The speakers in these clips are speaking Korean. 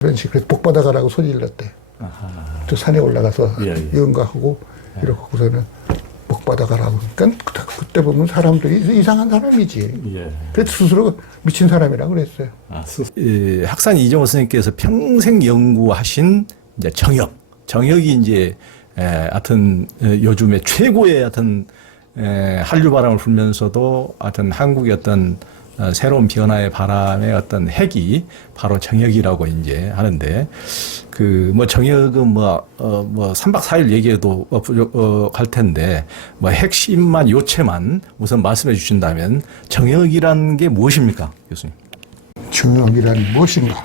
그런 식으로 복 받아가라고 소리 질렀대. 저 산에 올라가서 연가하고 이러고서는 복 받아가라고. 그러니까 그때 보면 사람들이 이상한 사람이지. 그래서 스스로 미친 사람이라고 그랬어요. 학산 이정호 선생님께서 평생 연구하신 이제 정역이 이제 하여튼 요즘에 최고의 하여튼 한류 바람을 불면서도 하여튼 한국의 어떤 새로운 변화의 바람의 어떤 핵이 바로 정역이라고 이제 하는데, 그 뭐 정역은 뭐 3박 4일 얘기해도 부족할 텐데, 뭐 핵심만 요체만 우선 말씀해 주신다면 정역이라는 게 무엇입니까, 교수님? 정역이란 무엇인가?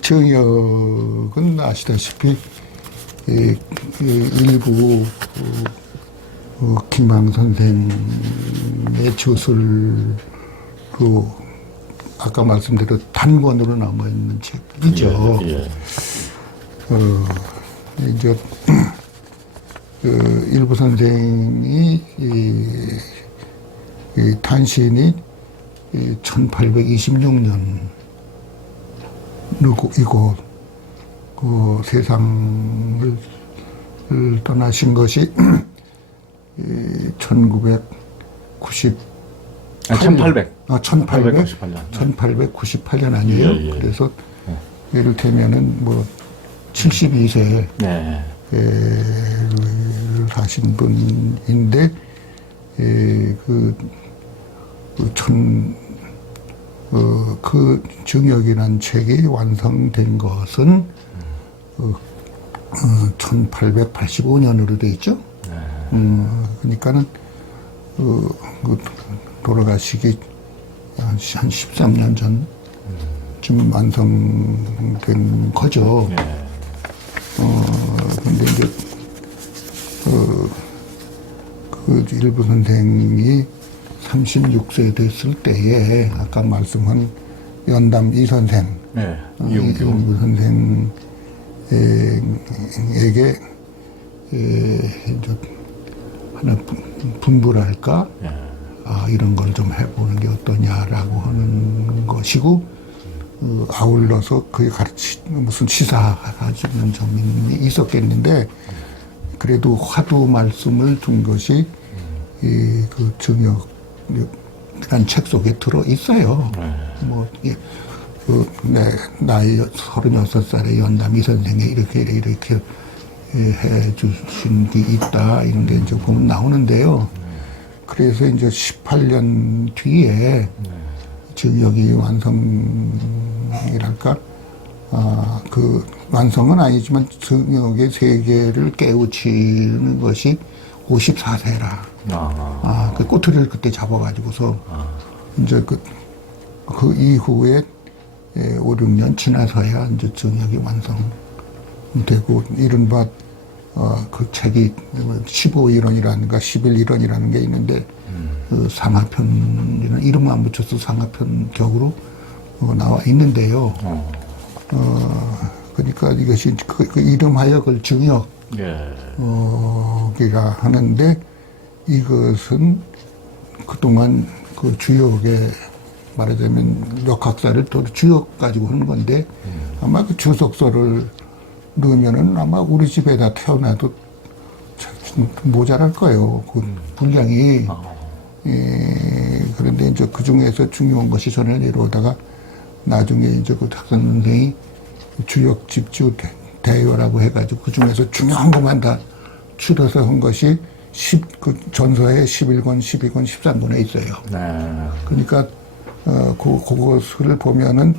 정역은 아시다시피 일부 김항 선생의 저술로 아까 말씀대로 단권으로 남아있는 책이죠. 이제 일부 선생이 탄신이 1826년 이고 그 세상을 떠나신 것이 1898년 아니에요. 그래서 예를 들면은 뭐 72세를 하신 분인데, 그 정역이라는 책이 완성된 것은 1885년으로 돼 있죠. 그러니까는 돌아가시기 한 13년 전쯤 완성된 거죠. 근데 이제 그 일부 선생이 36세 됐을 때에 아까 말씀한 연담 이 선생, 이용규 선생에게 하나 분부랄까, 이런 걸 좀 해보는 게 어떠냐라고 하는 것이고, 아울러서 그게 무슨 시사가지는 점이 있었겠는데, 그래도 화두 말씀을 둔 것이 그 정역이라는 책 속에 들어 있어요. 뭐 나이 36살의 연담 이 선생이 이렇게 해 주신 게 있다, 이런 게 이제 보면 나오는데요. 그래서 이제 18년 뒤에 정역이 완성이랄까, 그 완성은 아니지만 정역의 세계를 깨우치는 것이 54세라. 그 꼬투리를 그때 잡아가지고서 이제 그 이후에 5, 6년 지나서야 이제 정역이 완성되고, 이른바 그 책이 15일원이라는가 11일원이라는 게 있는데, 그 상하편이라는 이름만 붙여서 상하편 격으로 나와 있는데요. 그러니까 이것이 그 이름하여 그 정역이라 하는데, 이것은 그동안 그 주역에 말하자면 역학사를 또 주역 가지고 하는 건데, 아마 그 주석서를 넣으면은 아마 우리 집에다 태어나도 모자랄 거예요. 그 분량이. 그런데 이제 그 중에서 중요한 것이 전해 내려오다가 나중에 이제 그 학생 선생이 주역 집주 대요라고 해가지고 그 중에서 중요한 것만 다 추려서 한 것이 그 전서에 11권, 12권, 13권에 있어요. 그러니까 그것을 보면은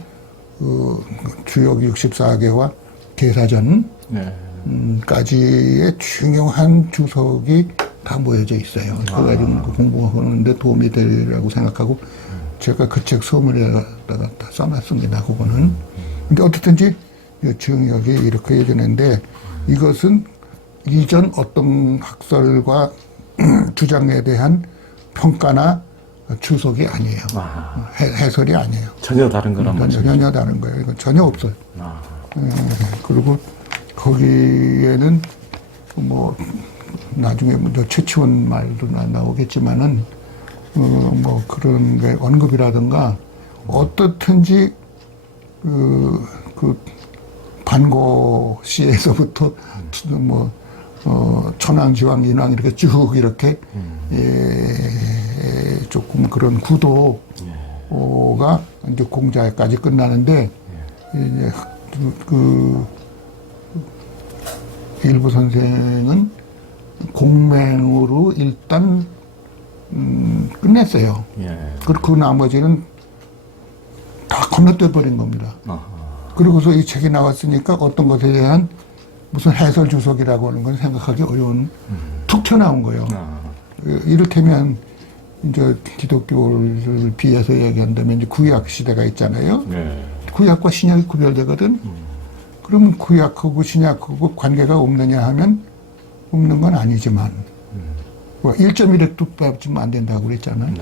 주역 64개와 계사전 까지의 중요한 주석이 다 모여져 있어요. 그거 가지고 공부하는데 도움이 되리라고 생각하고 제가 그 책 서문에다가 다 써놨습니다. 그거는. 근데 어떻든지 정역이 이렇게 해주는데, 이것은 이전 어떤 학설과 주장에 대한 평가나 주석이 아니에요. 해설이 아니에요. 전혀 다른 거란 말이죠. 전혀 다른 거예요. 이건 전혀 없어요. 그리고 거기에는 뭐 나중에 저 최치원 말도 나오겠지만은 뭐 그런 게 언급이라든가 어떻든지 그 반고시에서부터 뭐 천왕, 지왕, 인왕 이렇게 쭉 이렇게 조금 그런 구도가 이제 공자까지 끝나는데 이제 그 일부 선생은 공맹으로 일단 끝냈어요. 그 나머지는 다 건너뛰어 버린 겁니다. 그러고서 이 책이 나왔으니까 어떤 것에 대한 무슨 해설 주석이라고 하는 건 생각하기 어려운 툭 튀어나온 거예요. 이를테면 이제 기독교를 비해서 얘기한다면 이제 구약 시대가 있잖아요. 구약과 신약이 구별되거든. 그러면 구약하고 신약하고 관계가 없느냐 하면 없는 건 아니지만 1.1획도 빼지면 안 된다고 그랬잖아요.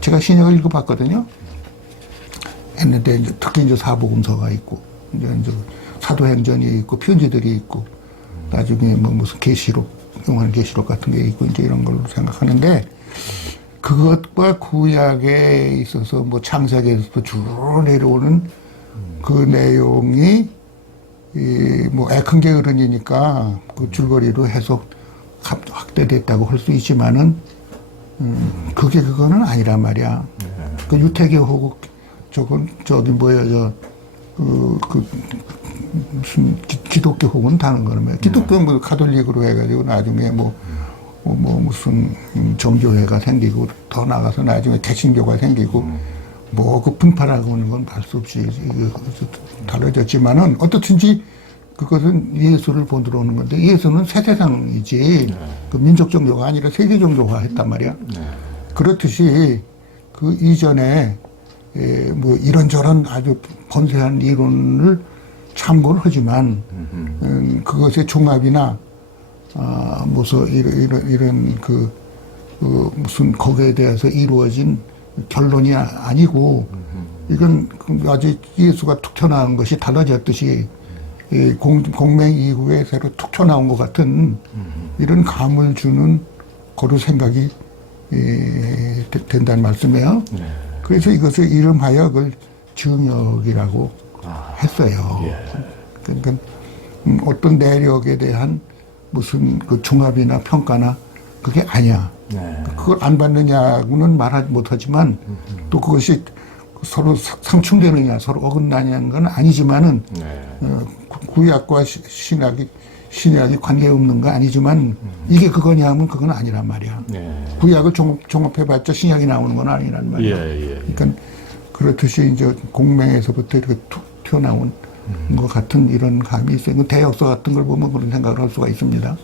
제가 신약을 읽어봤거든요. 했는데 이제 특히 이제 사복음서가 있고 이제 사도행전이 있고 편지들이 있고 나중에 뭐 무슨 계시록, 요한계시록 같은 게 있고 이제 이런 걸로 생각하는데 그것과 구약에 있어서 뭐 창세기에서부터 쭉 내려오는 그 내용이 뭐 애큰 게으른이니까 그 줄거리로 해석 확대됐다고 할 수 있지만은 그거는 아니란 말이야. 그 유태계하고 저기 뭐야 무슨 기독교하고는 다른 거는 기독교는 뭐 가톨릭으로 해가지고 나중에 뭐 무슨 정교회가 생기고 더 나가서 나중에 개신교가 생기고 뭐 그 분파라고 하는 건 알 수 없이 달라졌지만은 어떻든지 그것은 예수를 본드러 오는 건데 예수는 세세상이지 그 민족 종교가 아니라 세계 종교화 했단 말이야. 그렇듯이 그 이전에 뭐 이런저런 아주 번세한 이론을 참고를 하지만 그것의 종합이나 무슨 이런 무슨 거기에 대해서 이루어진 결론이 아니고 이건 아주 예수가 툭 튀어나온 것이 달라졌듯이 공맹 이후에 새로 툭 튀어나온 것 같은 이런 감을 주는 거로 생각이 된다는 말씀이에요. 그래서 이것을 이름하여 그걸 정역이라고 했어요. 그러니까 어떤 내력에 대한 무슨 그 종합이나 평가나 그게 아니야. 그걸 안 받느냐고는 말하지 못하지만 또 그것이 서로 상충되느냐 서로 어긋나냐는 건 아니지만은 구약과 신약이 관계없는 거 아니지만 이게 그거냐 하면 그건 아니란 말이야. 구약을 종합해봤자 신약이 나오는 건 아니란 말이야. 그러니까 그렇듯이 이제 공맹에서부터 이렇게 툭 튀어나온 것 같은 이런 감이 있어요. 대역서 같은 걸 보면 그런 생각을 할 수가 있습니다.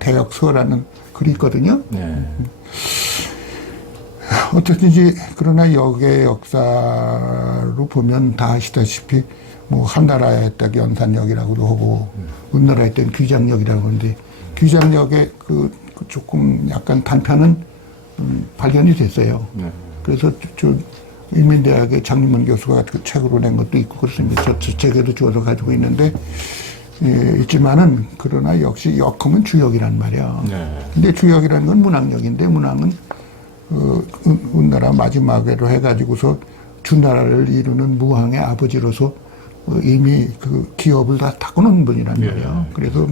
대역서라는 글이 있거든요. 어쨌든지 그러나 역의 역사로 보면 다 아시다시피 뭐 한나라에 딱 연산역이라고도 하고 은나라에 땐 귀장역이라고 하는데 귀장역의 그 조금 약간 단편은 발견이 됐어요. 그래서 저 인민대학의 장림원 교수가 그 책으로 낸 것도 있고 그렇습니다. 저 책에도 주워서 가지고 있는데 있지만은 그러나 역시 역하면 주역이란 말이야. 근데 주역이라는 건 문왕역인데 문왕은 은나라 마지막으로 해가지고서 주나라를 이루는 무왕의 아버지로서 이미 그 기업을 다 타고는 분이란 말이야. 그래서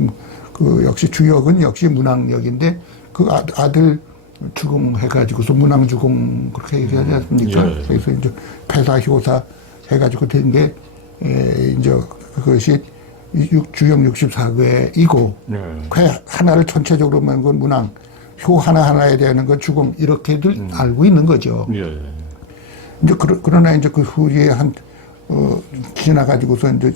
그 역시 주역은 역시 문왕역인데 그 아들 주공해가지고서 문왕주공 그렇게 얘기하지 않습니까? 그래서 이제 폐사효사 해가지고 된 게 이제 그것이 주역 64괴이고 쾌 하나를 전체적으로 만든 건 문왕, 효 하나하나에 대한 건 주공 이렇게들 알고 있는 거죠. 이제 그러나 이제 그 후에 지나가지고서 이제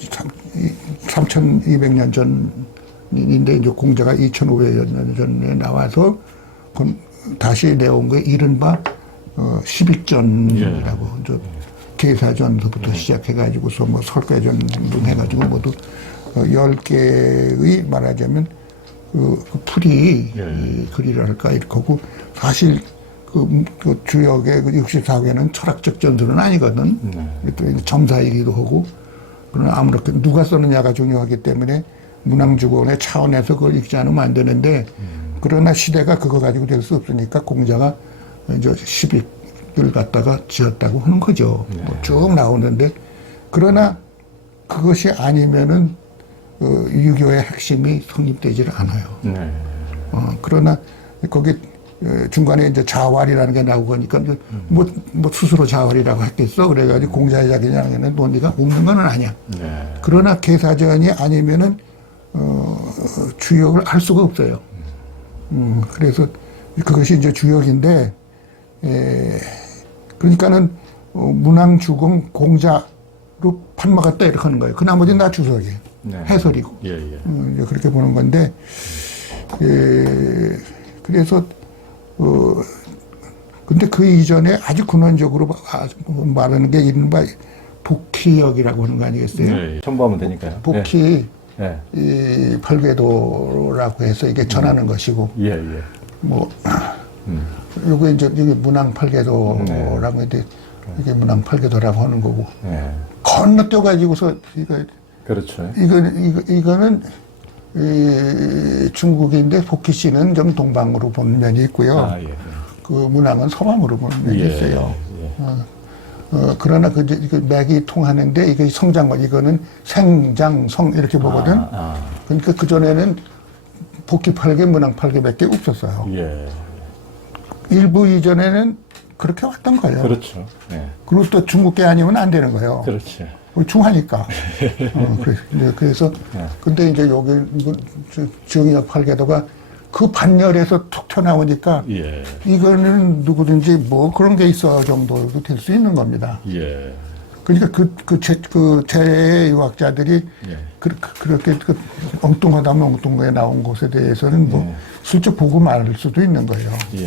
3200년 전인데 이제 공자가 2500년 전에 나와서 다시 내온 게 이른바 11전이라고 이제 계사전서부터 시작해가지고서 뭐 설계전 등 해가지고 모두 10개의 말하자면 그 풀이 글이랄까 이렇게 하고 사실 그 주역의 그 64개는 철학적 전술은 아니거든. 또 점사이기도 하고 그러나 아무렇게 누가 쓰느냐가 중요하기 때문에 문항주공의 차원에서 그걸 읽지 않으면 안 되는데 그러나 시대가 그거 가지고 될 수 없으니까 공자가 이제 시빅을 갖다가 지었다고 하는 거죠. 뭐쭉 나오는데 그러나 그것이 아니면은 유교의 핵심이 성립되지를 않아요. 네. 그러나 거기 중간에 이제 자활이라는 게 나오고 하니까 뭐 스스로 자활이라고 했겠어. 그래가지고 공자의 자기냐는 논리가 없는 건 아니야. 네. 그러나 계사전이 아니면은 주역을 할 수가 없어요. 그래서 그것이 이제 주역인데, 그러니까는 문항주공 공자로 판막았다 이렇게 하는 거예요. 그 나머지는 다 주석이에요. 네. 해설이고. 예, 예. 이제 그렇게 보는 건데, 그래서 근데 그 이전에 아주 근원적으로 말하는 게 이른바 복희역이라고 하는 거 아니겠어요? 네. 첨부하면 되니까요. 복희 네. 이 팔궤도라고 해서 이게 전하는 것이고, 예, 예. 뭐 요거 이제 이게 문항 팔궤도라고 했는데 이게 문항 팔궤도라고 하는 거고 네. 건너뛰어 가지고서 그렇죠. 이거는 이 중국인데 복희 씨는 좀 동방으로 보는 면이 있고요. 아, 예. 그 문항은 서방으로 보는 면이 예, 있어요. 예. 그러나 그 이제 맥이 통하는데 이게 성장관 이거는 생장성 이렇게 보거든. 그러니까 그 전에는 복희 팔계, 문항 팔계밖에 없었어요. 예. 일부 이전에는 그렇게 왔던 거예요. 그렇죠. 예. 그리고 또 중국계 아니면 안 되는 거예요. 그렇죠. 우리 중하니까. 그래서 근데 이제 여기 정의역 팔계도가 그 반열에서 툭 튀어나오니까 예. 이거는 누구든지 뭐 그런 게 있어 정도도 될 수 있는 겁니다. 예. 그러니까 그 제유학자들이 예. 그렇게 엉뚱하다면 엉뚱하게 나온 것에 대해서는 뭐 슬쩍 보고 말할 수도 있는 거예요. 예.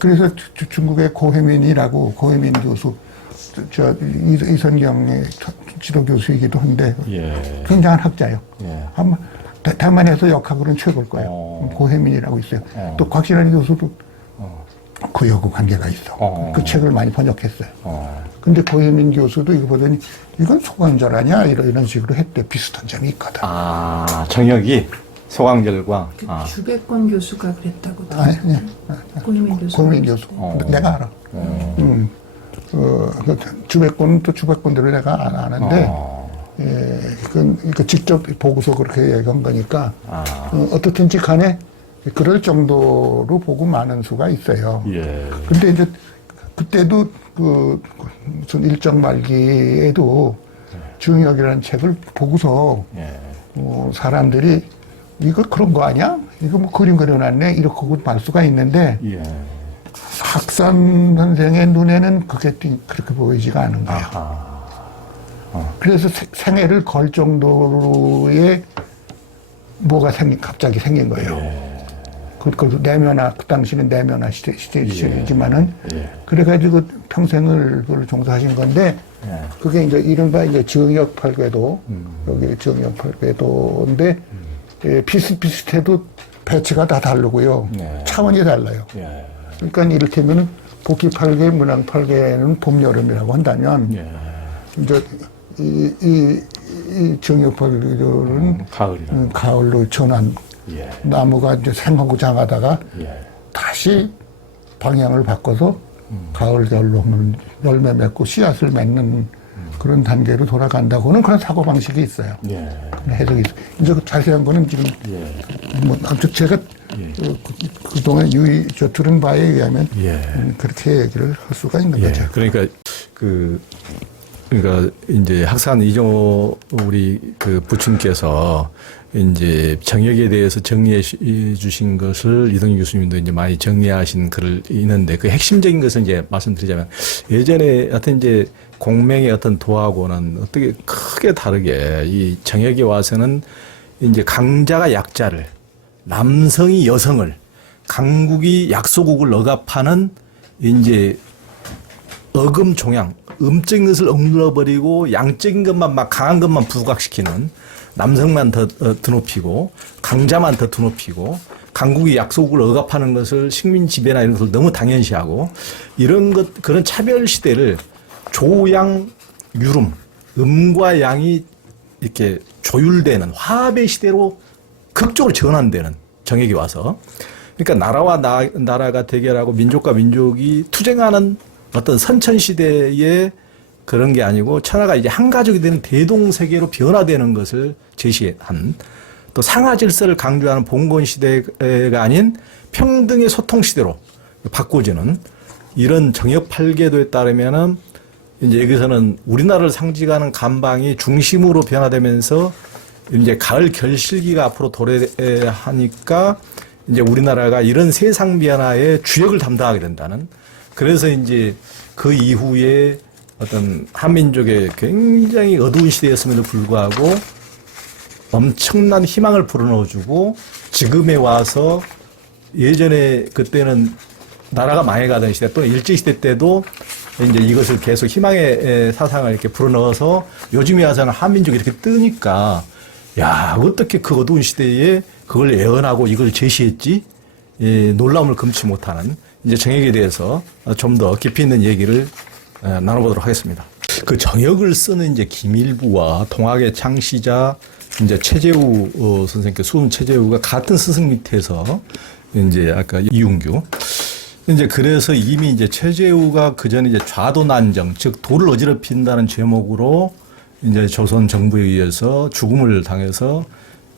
그래서 중국의 고혜민이라고 고혜민 교수, 이선경의 지도 교수이기도 한데 예. 굉장한 학자예요. 예. 아마 대만에서 역학으로는 최고일 거예요. 고혜민이라고 있어요. 또 곽신환 교수도 그 여고 관계가 있어. 그 책을 많이 번역했어요. 근데 고혜민 교수도 이거 보더니 이건 소관절 아니야? 이런 식으로 했대. 비슷한 점이 있거든. 아, 정혁이 소강절과. 주백권 교수가 그랬다고. 아니, 고혜민 교수. 고혜민 교수. 내가 알아. 그 주백권은 또 주백권대로 내가 아는데, 그건 직접 보고서 그렇게 얘기한 거니까, 어떻든지 간에 그럴 정도로 보고 많은 수가 있어요. 예. 근데 이제 그때도 무슨 일정 말기에도 주영역이라는 책을 보고서 사람들이 이거 그런 거 아니야? 이거 뭐 그림 그려놨네? 이렇게 말 수가 있는데 예. 학산 선생의 눈에는 그게 그렇게 보이지가 않은 거예요. 그래서 생애를 걸 정도로의 뭐가 갑자기 생긴 거예요. 그것도 내면화, 그 당시는 내면화 시대이지만은, 그래가지고 평생을 그걸 종사하신 건데, 그게 이제 이른바 이제 정역 팔궤도, 여기 정역 팔궤도인데, 비슷비슷해도 배치가 다 다르고요. 차원이 달라요. 그러니까 이를테면 복희 팔궤, 문항 팔궤는 봄, 여름이라고 한다면, 이제 이 정역 팔궤도는 가을로 전환, 나무가 이제 생하고 장하다가 다시 방향을 바꿔서 가을, 겨울로 열매 맺고 씨앗을 맺는 그런 단계로 돌아간다고는 그런 사고방식이 있어요. 해석이 있어요. 이제 그 자세한 거는 지금 뭐 아무튼 제가 그동안 들은 바에 의하면 그렇게 얘기를 할 수가 있는 거죠. 그러니까 그러니까 이제 학산 이정호 우리 그 부친께서 이제 정역에 대해서 정리해 주신 것을 이동희 교수님도 이제 많이 정리하신 글을 있는데 그 핵심적인 것은 이제 말씀드리자면 예전에 하여튼 이제 공명의 어떤 도하고는 어떻게 크게 다르게 이 정역에 와서는 이제 강자가 약자를 남성이 여성을 강국이 약소국을 억압하는 이제 어금 종양 음적인 것을 억눌러버리고 양적인 것만 막 강한 것만 부각시키는 남성만 더 드높이고 강자만 더 드높이고 강국이 약소국을 억압하는 것을 식민 지배나 이런 것을 너무 당연시하고 이런 것 그런 차별 시대를 조양 유름 음과 양이 이렇게 조율되는 화합의 시대로 극적으로 전환되는 정역이 와서 그러니까 나라와 나라가 대결하고 민족과 민족이 투쟁하는 어떤 선천 시대의 그런 게 아니고 천하가 이제 한 가족이 되는 대동세계로 변화되는 것을 제시한 또 상하 질서를 강조하는 봉건 시대가 아닌 평등의 소통 시대로 바꿔지는 이런 정역 8계도에 따르면은 이제 여기서는 우리나라를 상징하는 감방이 중심으로 변화되면서 이제 가을 결실기가 앞으로 도래하니까 이제 우리나라가 이런 세상 변화의 주역을 담당하게 된다는 그래서 이제 그 이후에 어떤 한민족의 굉장히 어두운 시대였음에도 불구하고 엄청난 희망을 불어넣어주고 지금에 와서 예전에 그때는 나라가 망해가던 시대 또는 일제시대 때도 이제 이것을 계속 희망의 사상을 이렇게 불어넣어서 요즘에 와서는 한민족이 이렇게 뜨니까 야, 어떻게 그 어두운 시대에 그걸 예언하고 이걸 제시했지? 예, 놀라움을 금치 못하는 이제 정역에 대해서 좀 더 깊이 있는 얘기를 나눠보도록 하겠습니다. 그 정역을 쓰는 이제 김일부와 동학의 창시자 이제 최재우 선생님께 수훈 최재우가 같은 스승 밑에서 이제 아까 이윤규 이제 그래서 이미 이제 최재우가 그 전에 이제 좌도난정 즉 도를 어지럽힌다는 제목으로 이제 조선 정부에 의해서 죽음을 당해서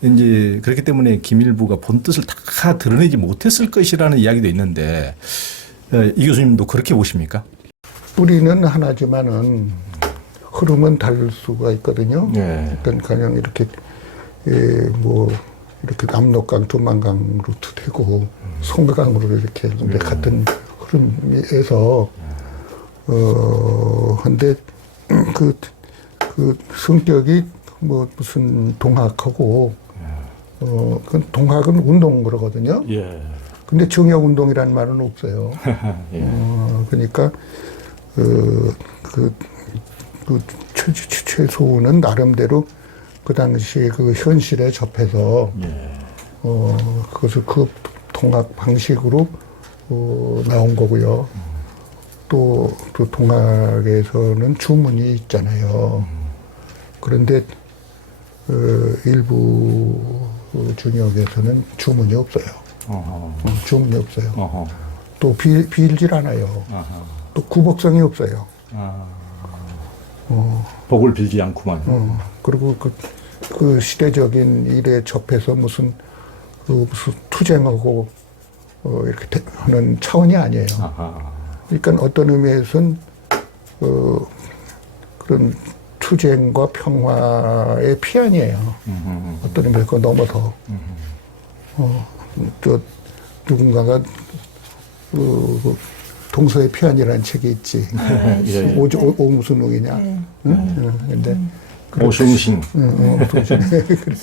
이제 그렇기 때문에 김일부가 본 뜻을 다 드러내지 못했을 것이라는 이야기도 있는데 이 교수님도 그렇게 보십니까? 뿌리는 하나지만은 흐름은 다를 수가 있거든요. 네. 그러니까 그냥 이렇게 뭐 이렇게 압록강, 두만강 루트 되고 송가강으로 이렇게 같은 흐름에서 근데 그 성격이 뭐 무슨 동학하고 그 동학은 운동 그러거든요. 예. 근데 정역 운동이라는 말은 없어요. 예. 그러니까 최소는 나름대로 그 당시에 그 현실에 접해서 예. 그것을 그 동학 방식으로 나온 거고요. 또 동학에서는 주문이 있잖아요. 그런데 일부 중역에서는 주문이 없어요. 주문이 없어요. 또 빌질 않아요. 또 구복성이 없어요. 복을 빌지 않구만. 그리고 그 시대적인 일에 접해서 무슨 투쟁하고 이렇게 하는 차원이 아니에요. 그러니까 어떤 의미에서는 그런 투쟁과 평화의 피안이에요. 어떤 의미에서 그거 넘어서 또 누군가가 동서의 피안이라는 책이 있지. 예. 오 무슨 옥이냐. 응? 근데 오중신. 오중신. 그래.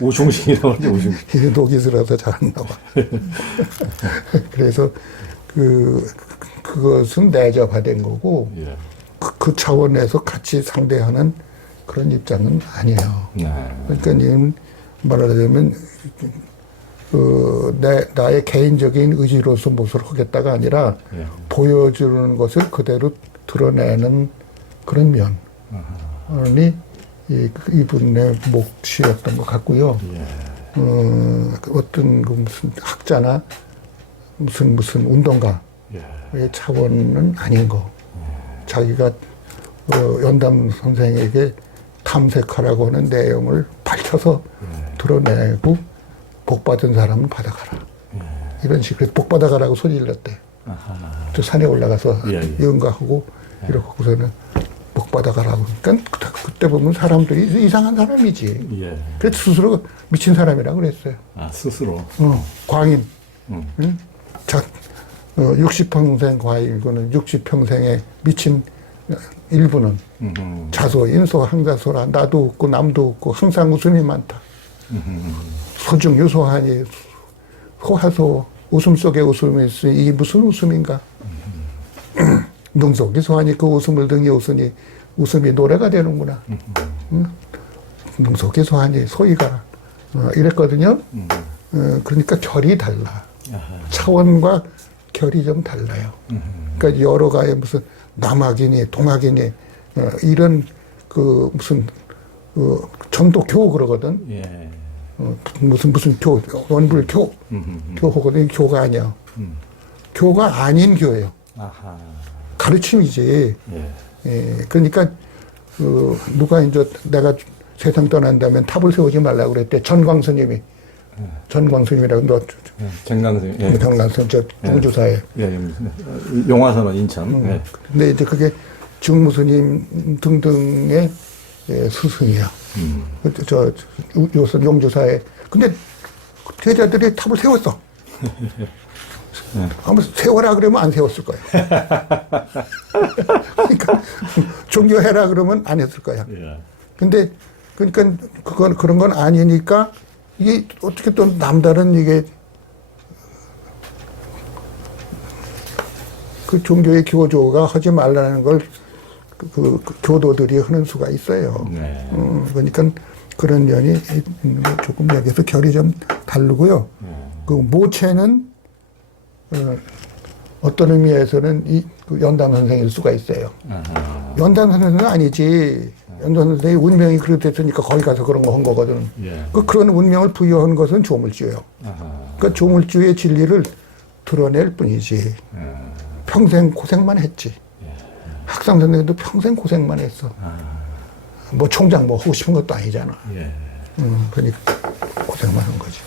오중신이라고 하지, 오중신. 이게 녹이슬어서 잘 안 나와. 그래서 그것은 내접화된 거고 예. 그 차원에서 같이 상대하는 그런 입장은 아니에요. 네. 그러니까 이는 말하자면 나의 개인적인 의지로서 무엇을 하겠다가 아니라 예. 보여주는 것을 그대로 드러내는 그런 면이 이분의 몫이었던 것 같고요. 예. 어떤 그 무슨 학자나 무슨 운동가의 예. 차원은 아닌 거. 자기가 연담 선생에게 탐색하라고 하는 내용을 밝혀서 드러내고 복받은 사람은 받아가라. 이런 식으로 복받아가라고 소리를 냈대. 저 산에 올라가서 연가하고 이러고서는 복받아가라고. 그러니까 그때 보면 사람들이 이상한 사람이지. 예. 그래서 스스로 미친 사람이라고 그랬어요. 스스로. 광인. 응? 60평생 과일, 이거는 60평생에 미친 일부는 자소, 인소, 항자소라, 나도 없고 남도 없고 항상 웃음이 많다. 소중 유소하니 호하소, 웃음 속에 웃음이 있으니 이게 무슨 웃음인가? 능속이 소하니 그 웃음을 등에 웃으니 웃음이 노래가 되는구나. 능속이 소하니 소이가 이랬거든요. 그러니까 결이 달라. 차원과 결이 좀 달라요. 그러니까 여러 가지 무슨 남학이니 동학이니 이런 그 무슨 전도교 그러거든. 예. 무슨 교, 원불교, 교호거든. 교가 아니야. 교가 아닌 교예요. 아하. 가르침이지. 예. 예, 그러니까 누가 이제 내가 세상 떠난다면 탑을 세우지 말라고 그랬대. 전광스님이. 전광스님이라고 너 정강선. 예. 정광스님 저 누구 주사에. 예. 용화선은 인천. 예. 근데 이제 그게 증무스님 등등의 스승이야. 저 요선 용주사에. 근데 제자들이 탑을 세웠어. 한번 세워라 그러면 안 세웠을 거야. 그러니까 종교해라 그러면 안 했을 거야. 근데 그러니까 그런 건 아니니까 이게 어떻게 또 남다른 이게 그 종교의 교조가 하지 말라는 걸 그 교도들이 하는 수가 있어요. 네. 그러니까 그런 면이 조금 여기서 결이 좀 다르고요. 그 모체는 어떤 의미에서는 그 연담 선생일 수가 있어요. 연담 선생은 아니지. 연담 선생이 운명이 그렇게 됐으니까 거기 가서 그런 거 한 거거든. 예. 그런 운명을 부여한 것은 조물주예요. 그 조물주의 진리를 드러낼 뿐이지. 평생 고생만 했지. 학상 선생도 평생 고생만 했어. 뭐 총장 뭐 하고 싶은 것도 아니잖아. 예. 그러니까 고생만 한 거지.